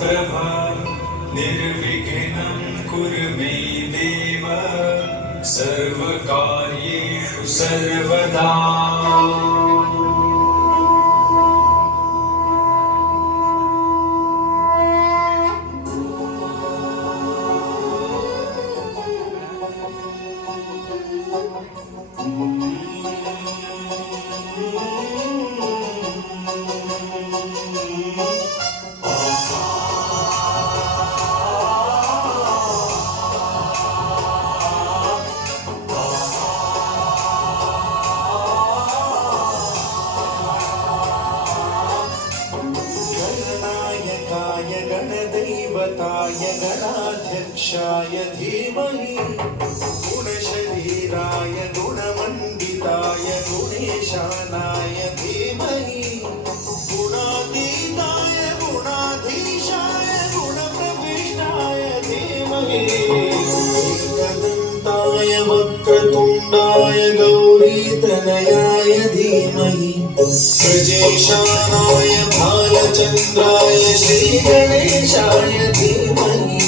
प्रभ निर्विघ्नं कुरु मे देव सर्वकार्येषु सर्वदा। गणदैवताय गणाध्यक्षाय धीमहि गुणशरीराय गुणमण्डिताय गुणेशानाय धीमहि गुणातीताय गुणाधीशाय गुणप्रविष्टाय धीमहि एकदन्ताय वक्रतुण्डाय गौरीतनयाय धीमहि प्रजेशानाय भालचन्द्राय श्रीगणेशाय धीमहि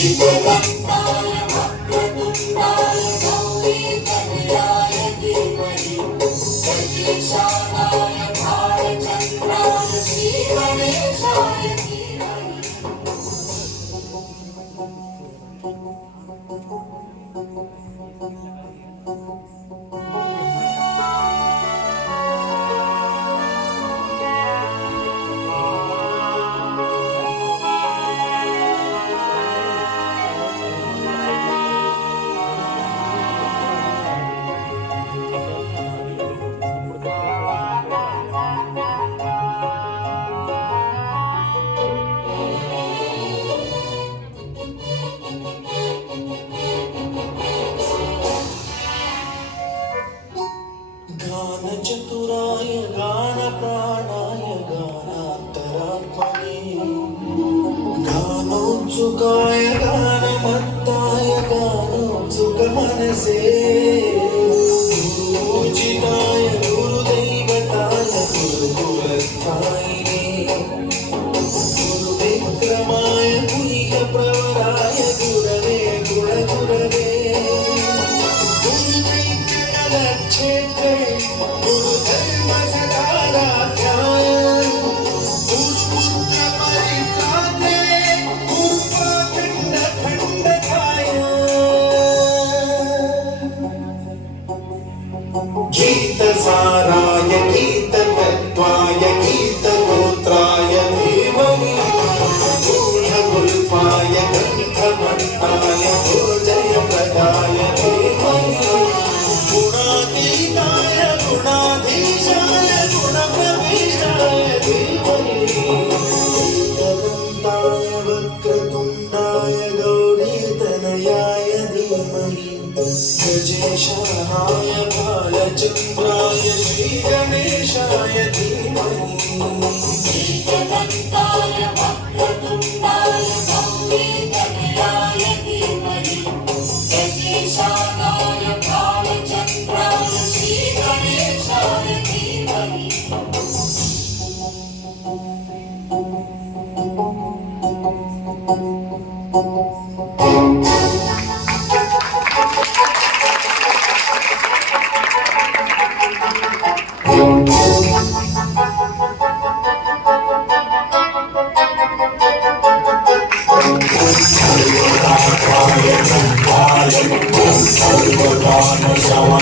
एकदन्ताय वक्रतुण्डाय गौरीतनयाय धीमहि प्रजेशानाय भालचन्द्राय श्रीगणेशाय धीमहि। गानचतुराय गानप्राणाय गानान्तरात्मने गानोत्सुकाय गानमत्ताय गानोत्सुकमनसे गुरुपूजिताय गुरुदैवताय गुरुकुलस्थायिने गुरुविक्रमाय गुह्यप्रवराय गुरवे गुणगुरवे गुरुदैत्यकलक्षेत्रे गुरुधर्मसदाराध्याय गुरुपुत्रपरित्रात्रे गुरुपाखण्डखण्डकाय गीतसाराय गीततत्त्वाय गीतगोत्राय धीमहि गूढगुल्फाय ग्रन्थमट्टाय भोजयप्रदाय धीमहि गुणातीताय गुणाधीशाय गुणप्रविष्टाय धीमहि एकदन्ताय वक्रतुण्डाय गौरीतनयाय धीमहि गजेशानाय भालचन्द्राय श्रीगणेशाय धीमहि एकदन्ताय वक्रतुण्डाय गौरीतनयाय धीमहि प्रजेशानाय भालचन्द्राय श्रीगणेशाय धीमहि। सर्वदानशमनकरीने